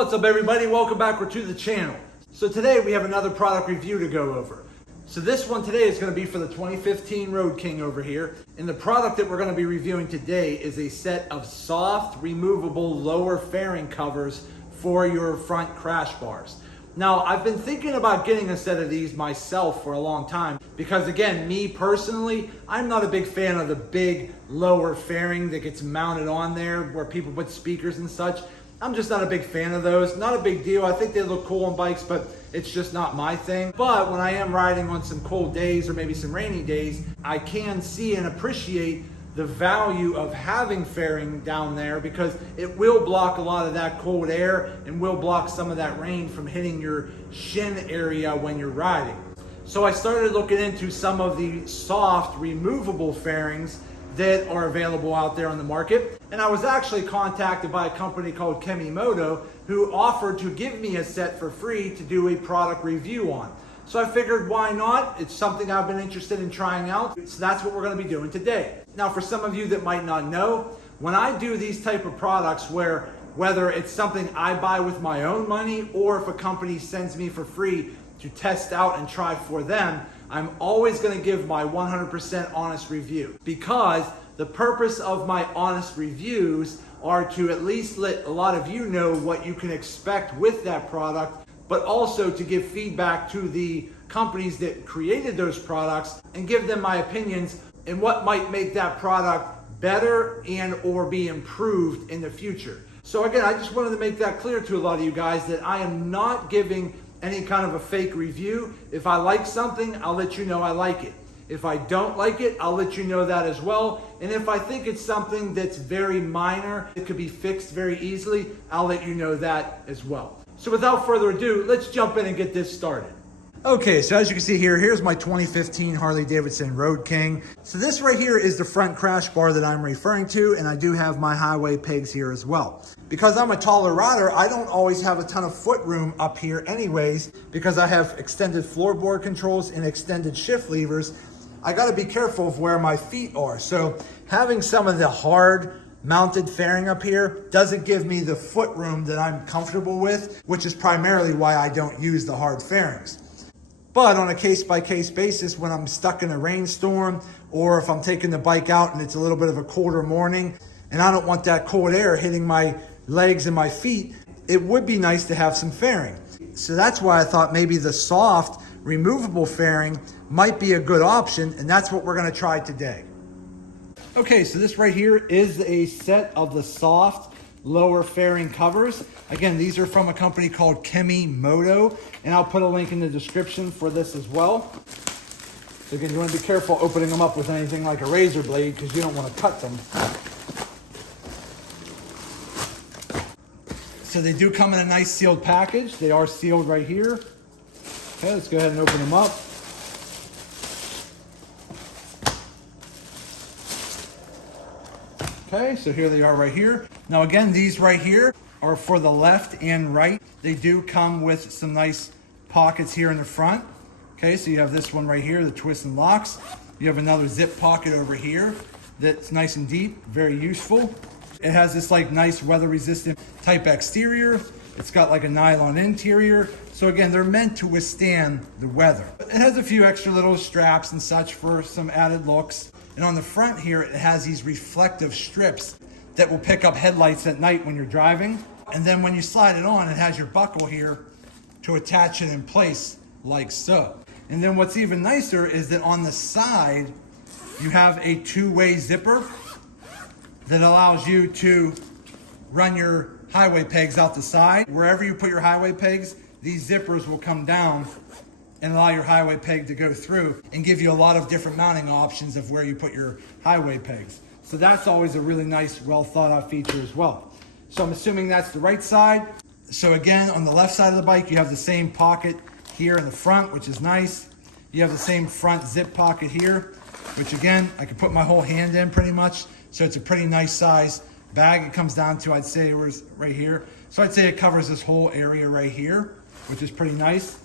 What's up everybody, welcome back to the channel. So today we have another product review to go over. So this one today is going to be for the 2015 Road King over here. And the product that we're going to be reviewing today is a set of soft, removable lower fairing covers for your front crash bars. Now, I've been thinking about getting a set of these myself for a long time because again, me personally, I'm not a big fan of the big lower fairing that gets mounted on there where people put speakers and such. I'm just not a big fan of those. Not a big deal. I think they look cool on bikes, but it's just not my thing. But when I am riding on some cold days or maybe some rainy days, I can see and appreciate the value of having fairing down there because it will block a lot of that cold air and will block some of that rain from hitting your shin area when you're riding. So I started looking into some of the soft removable fairings that are available out there on the market. And I was actually contacted by a company called Kemimoto who offered to give me a set for free to do a product review on. So I figured why not? It's something I've been interested in trying out. So that's what we're going to be doing today. Now for some of you that might not know, when I do these type of products whether it's something I buy with my own money or if a company sends me for free to test out and try for them, I'm always going to give my 100% honest review because the purpose of my honest reviews are to at least let a lot of you know what you can expect with that product, but also to give feedback to the companies that created those products and give them my opinions and what might make that product better and or be improved in the future. So again, I just wanted to make that clear to a lot of you guys that I am not giving any kind of a fake review. If I like something, I'll let you know I like it. If I don't like it, I'll let you know that as well. And if I think it's something that's very minor, it could be fixed very easily, I'll let you know that as well. So without further ado, let's jump in and get this started. Okay, so as you can see here, here's my 2015 Harley Davidson Road King. So this right here is the front crash bar that I'm referring to, and I do have my highway pegs here as well. Because I'm a taller rider, I don't always have a ton of foot room up here anyways, because I have extended floorboard controls and extended shift levers. I gotta be careful of where my feet are. So having some of the hard mounted fairing up here doesn't give me the foot room that I'm comfortable with, which is primarily why I don't use the hard fairings. But on a case-by-case basis, when I'm stuck in a rainstorm or if I'm taking the bike out and it's a little bit of a colder morning and I don't want that cold air hitting my legs and my feet, it would be nice to have some fairing. So that's why I thought maybe the soft removable fairing might be a good option, and that's what we're going to try today. Okay, so this right here is a set of the soft lower fairing covers. Again, these are from a company called Kemimoto, and I'll put a link in the description for this as well. So again, you want to be careful opening them up with anything like a razor blade because you don't want to cut them. So they do come in a nice sealed package. They are sealed right here. Okay, let's go ahead and open them up. Okay, so here they are right here. Now again, these right here are for the left and right. They do come with some nice pockets here in the front. Okay, so you have this one right here, the twist and locks. You have another zip pocket over here that's nice and deep, very useful. It has this like nice weather resistant type exterior. It's got like a nylon interior. So again, they're meant to withstand the weather. It has a few extra little straps and such for some added looks. And on the front here, it has these reflective strips that will pick up headlights at night when you're driving. And then when you slide it on, it has your buckle here to attach it in place like so. And then what's even nicer is that on the side, you have a two-way zipper that allows you to run your highway pegs out the side. Wherever you put your highway pegs, these zippers will come down and allow your highway peg to go through and give you a lot of different mounting options of where you put your highway pegs. So that's always a really nice, well thought out feature as well. So I'm assuming that's the right side. So again, on the left side of the bike, you have the same pocket here in the front, which is nice. You have the same front zip pocket here, which again, I can put my whole hand in pretty much. So it's a pretty nice size bag. It comes down to, I'd say it was right here. So I'd say it covers this whole area right here, which is pretty nice.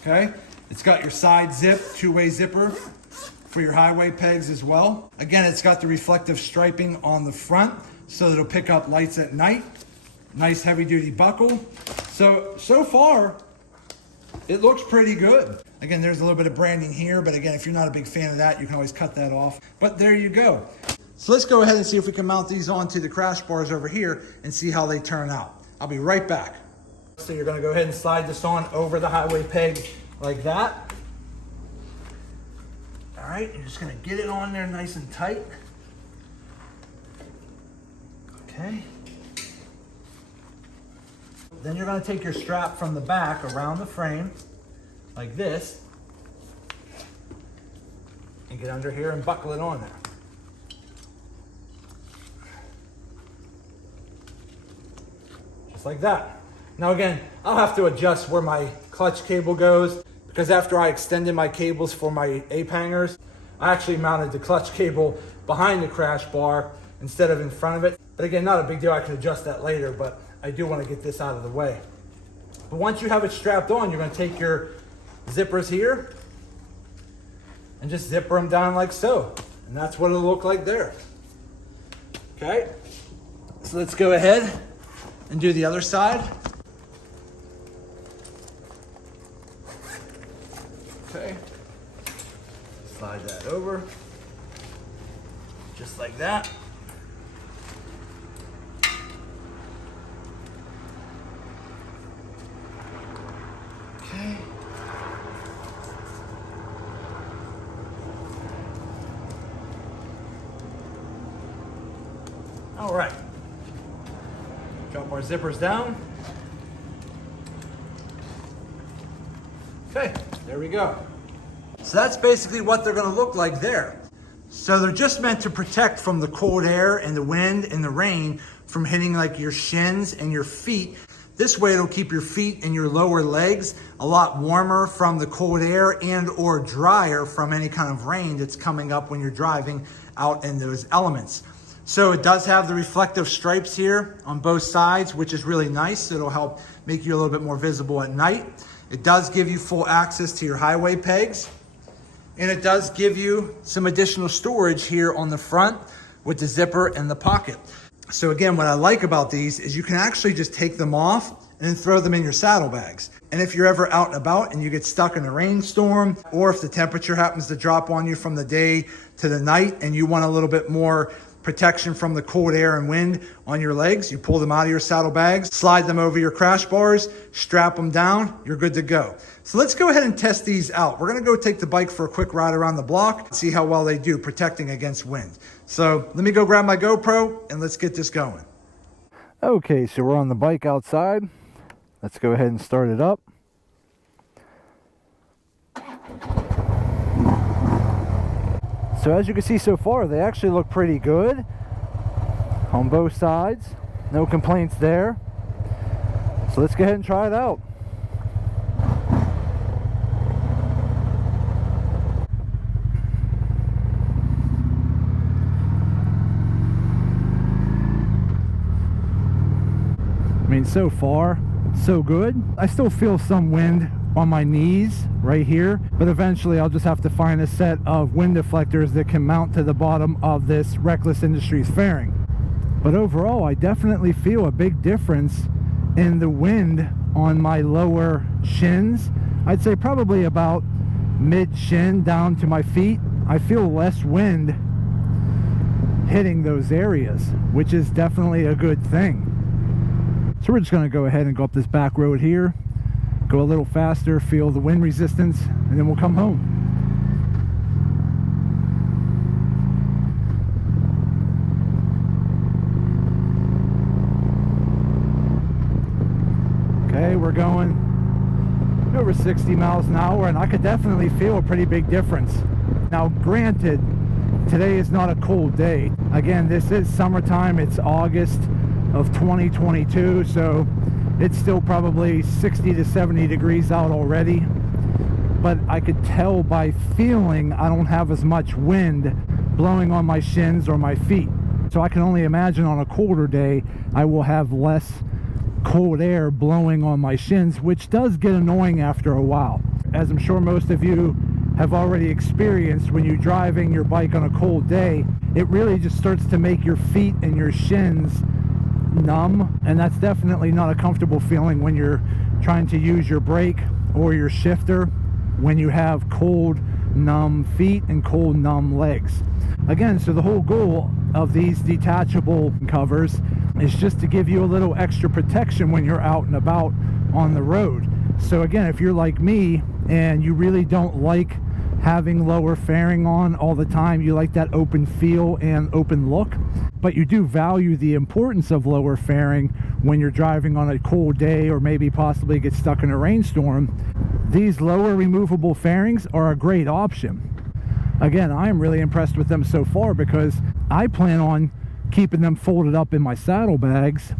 Okay, it's got your side zip, two-way zipper for your highway pegs as well. Again, it's got the reflective striping on the front so that it'll pick up lights at night. Nice heavy duty buckle. So far, it looks pretty good. Again, there's a little bit of branding here, but again, if you're not a big fan of that, you can always cut that off. But there you go. So let's go ahead and see if we can mount these onto the crash bars over here and see how they turn out. I'll be right back. So you're gonna go ahead and slide this on over the highway peg like that. All right, you're just gonna get it on there nice and tight. Okay. Then you're gonna take your strap from the back around the frame like this and get under here and buckle it on there. Just like that. Now again, I'll have to adjust where my clutch cable goes because after I extended my cables for my ape hangers, I actually mounted the clutch cable behind the crash bar instead of in front of it. But again, not a big deal, I can adjust that later, but I do want to get this out of the way. But once you have it strapped on, you're going to take your zippers here and just zipper them down like so. And that's what it'll look like there. Okay, so let's go ahead and do the other side. Okay, slide that over, just like that. Okay. All right. Drop our zippers down. Okay, there we go. So that's basically what they're gonna look like there. So they're just meant to protect from the cold air and the wind and the rain from hitting like your shins and your feet. This way it'll keep your feet and your lower legs a lot warmer from the cold air and or drier from any kind of rain that's coming up when you're driving out in those elements. So it does have the reflective stripes here on both sides, which is really nice. It'll help make you a little bit more visible at night. It does give you full access to your highway pegs. And it does give you some additional storage here on the front with the zipper and the pocket. So again, what I like about these is you can actually just take them off and then throw them in your saddlebags. And if you're ever out and about and you get stuck in a rainstorm, or if the temperature happens to drop on you from the day to the night and you want a little bit more protection from the cold air and wind on your legs, you pull them out of your saddlebags, slide them over your crash bars, strap them down, you're good to go. So let's go ahead and test these out. We're gonna go take the bike for a quick ride around the block and see how well they do protecting against wind. So let me go grab my GoPro and let's get this going. Okay, so we're on the bike outside. Let's go ahead and start it up. So as you can see so far, they actually look pretty good on both sides. No complaints there. So let's go ahead and try it out. I mean, so far, so good. I still feel some wind on my knees right here, but eventually I'll just have to find a set of wind deflectors that can mount to the bottom of this Reckless Industries fairing. But overall, I definitely feel a big difference in the wind on my lower shins. I'd say probably about mid-shin down to my feet. I feel less wind hitting those areas, which is definitely a good thing. So we're just going to go ahead and go up this back road here, go a little faster, feel the wind resistance, and then we'll come home. Okay, we're going over 60 miles an hour, and I could definitely feel a pretty big difference. Now, granted, today is not a cold day. Again, this is summertime. It's August of 2022, so it's still probably 60 to 70 degrees out already, but I could tell by feeling I don't have as much wind blowing on my shins or my feet. So I can only imagine on a colder day I will have less cold air blowing on my shins, which does get annoying after a while. As I'm sure most of you have already experienced, when you're driving your bike on a cold day, it really just starts to make your feet and your shins numb, and that's definitely not a comfortable feeling when you're trying to use your brake or your shifter when you have cold, numb feet and cold, numb legs. Again, so the whole goal of these detachable covers is just to give you a little extra protection when you're out and about on the road. So again, if you're like me and you really don't like having lower fairing on all the time, you like that open feel and open look, but you do value the importance of lower fairing when you're driving on a cold day or maybe possibly get stuck in a rainstorm, these lower removable fairings are a great option. Again, I am really impressed with them so far because I plan on keeping them folded up in my saddlebags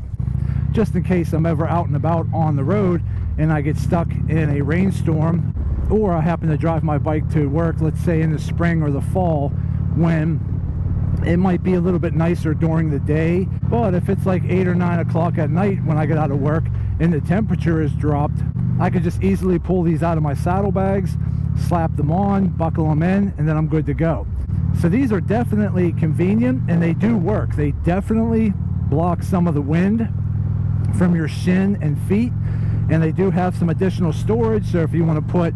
just in case I'm ever out and about on the road and I get stuck in a rainstorm, or I happen to drive my bike to work, let's say in the spring or the fall, when it might be a little bit nicer during the day, but if it's like 8 or 9 o'clock at night when I get out of work and the temperature is dropped, I could just easily pull these out of my saddlebags, slap them on, buckle them in, and then I'm good to go. So these are definitely convenient and they do work. They definitely block some of the wind from your shin and feet, and they do have some additional storage. So if you want to put,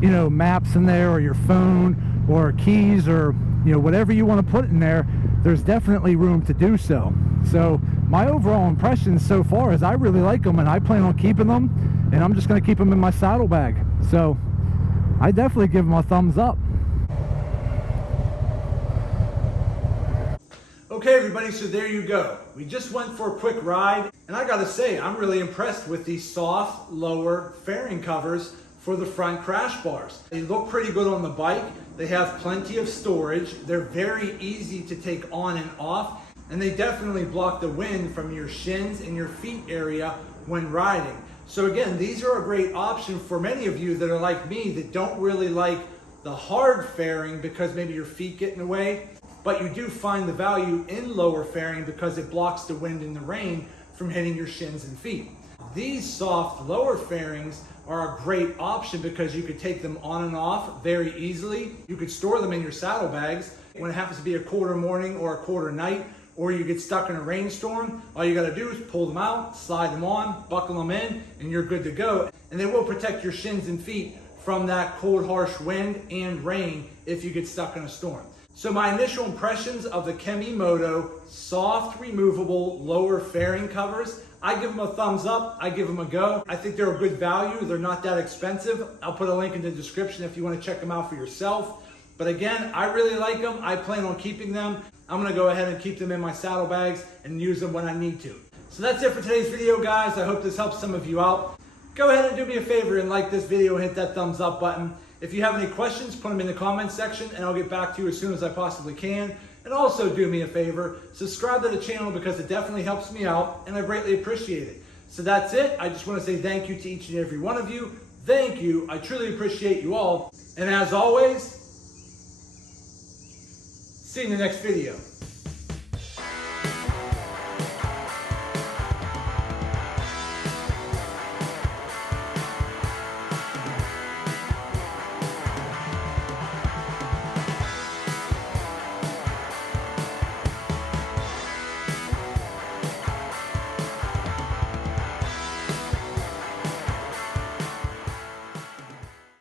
you know, maps in there or your phone or keys or, you know, whatever you want to put in there, there's definitely room to do so. So my overall impression so far is I really like them and I plan on keeping them, and I'm just going to keep them in my saddlebag. So I definitely give them a thumbs up. Okay everybody, so there you go. We just went for a quick ride, and I gotta say, I'm really impressed with these soft, lower fairing covers for the front crash bars. They look pretty good on the bike. They have plenty of storage. They're very easy to take on and off, and they definitely block the wind from your shins and your feet area when riding. So again, these are a great option for many of you that are like me that don't really like the hard fairing because maybe your feet get in the way, but you do find the value in lower fairing because it blocks the wind and the rain from hitting your shins and feet. These soft lower fairings are a great option because you could take them on and off very easily. You could store them in your saddlebags when it happens to be a colder morning or a colder night, or you get stuck in a rainstorm. All you gotta do is pull them out, slide them on, buckle them in, and you're good to go. And they will protect your shins and feet from that cold, harsh wind and rain if you get stuck in a storm. So my initial impressions of the Kemimoto soft removable lower fairing covers, I give them a thumbs up, I give them a go. I think they're a good value, they're not that expensive. I'll put a link in the description if you want to check them out for yourself. But again, I really like them, I plan on keeping them. I'm gonna go ahead and keep them in my saddlebags and use them when I need to. So that's it for today's video, guys. I hope this helps some of you out. Go ahead and do me a favor and like this video and hit that thumbs up button. If you have any questions, put them in the comments section and I'll get back to you as soon as I possibly can. And also do me a favor, subscribe to the channel because it definitely helps me out and I greatly appreciate it. So that's it. I just want to say thank you to each and every one of you. Thank you. I truly appreciate you all. And as always, see you in the next video.